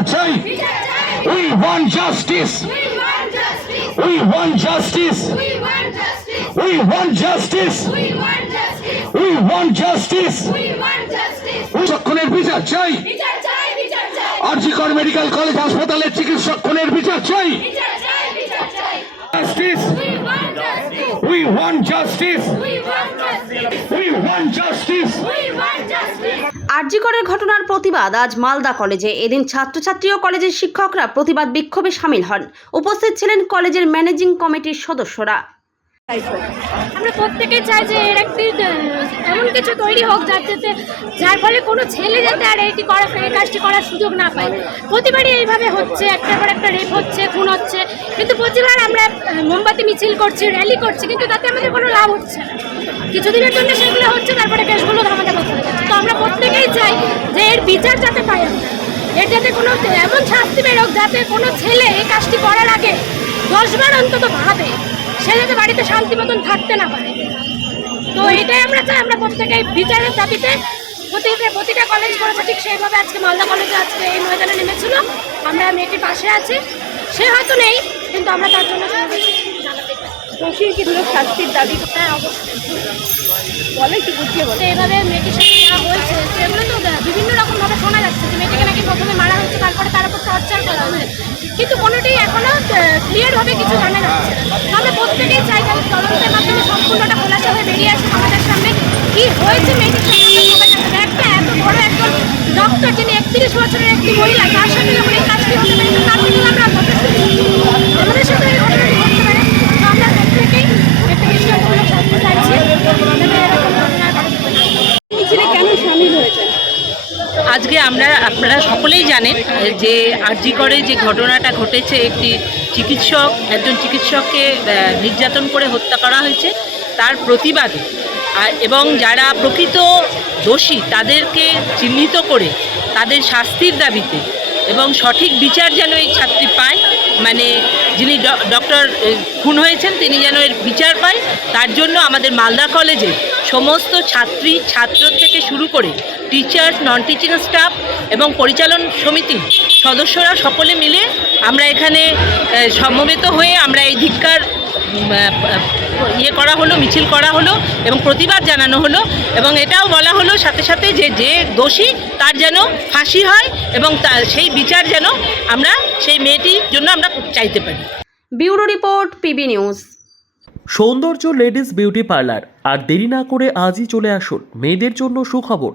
বিচার চাই we want justice we want justice we want justice we want justice চক্ষণের বিচার চাই আরজিকর মেডিকেল কলেজ হাসপাতালের চিকিৎসক খুনের বিচার চাই justice we want justice we want justice আরজিকরের ঘটনার প্রতিবাদ আজ মালদা কলেজে। এদিন ছাত্রছাত্রী ও কলেজের শিক্ষকরা প্রতিবাদ বিক্ষোভে সামিল হন। উপস্থিত ছিলেন কলেজের ম্যানেজিং কমিটির সদস্যরা। আমরা প্রত্যেকেই চাই যে এর একটি এমন কিছু তৈরি হোক যাতে, যার ফলে কোনো ছেলে যাতে আর এটি করা, এই কাজটি করার সুযোগ না পায়। প্রতিবারই এইভাবে হচ্ছে, একটার পর একটা রেপ হচ্ছে, খুন হচ্ছে। কিন্তু প্রতিবার আমরা মোমবাতি মিছিল করছি র্যালি করছি, কিন্তু তাতে আমাদের কোনো লাভ হচ্ছে না। কিছুদিনের জন্য সেগুলো হচ্ছে, তারপরে কেসগুলো করতে যাচ্ছে তো আমরা প্রত্যেকেই চাই যে এর বিচার যাতে পাই এর যাতে কোনো এমন শাস্তি বেরোক যাতে কোনো ছেলে এই কাজটি করার আগে দশবার অন্তত ভাবে সে যাতে বাড়িতে শান্তি মতন থাকতে না পারে। তো এটাই আমরা চাই, আমরা প্রত্যেকে বিচারের দাবিতে প্রতিটা প্রতিটা কলেজ করেছে ঠিক সেইভাবে আজকে মালদা কলেজে আজকে এই ময়দানে নেমেছিল। আমরা মেয়েটির পাশে আছি। সে হয়তো নেই, কিন্তু আমরা তার জন্য দোষীর কি শাস্তির দাবি হ্যাঁ অবশ্যই। বলে কি বুঝিয়ে বলে। এইভাবে মেয়েটির সাথে যা হয়েছে, সেগুলো তো বিভিন্ন রকমভাবে শোনা যাচ্ছে যে মেয়েটিকে নাকি প্রথমে মারা হয়েছে, তারপরে তার উপর টর্চার করা হয়েছে। কিন্তু কোনোটাই এখনও ক্লিয়ারভাবে কিছু জানা যাচ্ছে না। তো আমরা প্রত্যেকেই চাই যাতে তদন্তের মাধ্যমে সম্পূর্ণটা খোলাসা হয়ে বেরিয়ে আসে আমাদের সামনে। কি হয়েছে মেয়েটির সাথে একটা এত বড় একজন ডক্টর যিনি একত্রিশ বছরের একটি মহিলা, তার সাথে যখন এই কাজটি হতে পারে তো তার থেকে আমরা যথেষ্ট খুশি। আমাদের সাথে এই ঘটনাটি ঘটতে পারে তো আমরা প্রত্যেকেই একটা দৃষ্টান্তমূলক শাস্তি চাইছি যাতে এরকম ঘটনা আর ঘটতে পারে না। মিছিলে কেন সামিল হয়েছে আজকে আমরা, আপনারা সকলেই জানেন যে আরজি করে যে ঘটনাটা ঘটেছে, একটি চিকিৎসক, একজন চিকিৎসককে নির্যাতন করে হত্যা করা হয়েছে তার প্রতিবাদে। এবং যারা প্রকৃত দোষী, তাদেরকে চিহ্নিত করে তাদের শাস্তির দাবিতে এবং সঠিক বিচার যেন এই ছাত্রী পায় মানে যিনি ডক্টর খুন হয়েছেন, তিনি যেন এর বিচার পায়, তার জন্য আমাদের মালদা কলেজে সমস্ত ছাত্রী ছাত্র থেকে শুরু করে টিচার নন টিচিং স্টাফ এবং পরিচালন সমিতি সদস্যরা সকলে মিলে আমরা এখানে সমবেত হয়ে আমরা এই ধিক্কার ইয়ে করা হলো মিছিল করা হলো এবং প্রতিবাদ জানানো হলো এবং এটাও বলা হলো সাথে সাথে যে যে দোষী তার যেন ফাঁসি হয় এবং তার সেই বিচার যেন আমরা সেই মেয়েটির জন্য আমরা চাইতে পারি। Bureau report PB news. Soundarya ladies beauty parlour. আর দেরি না করে আজই চলে আসুন মেয়েদের জন্য সুখবর।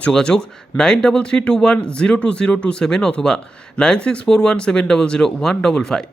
যোগাযোগ nine double three two one zero two zero two seven অথবা nine six four one seven double zero one double five.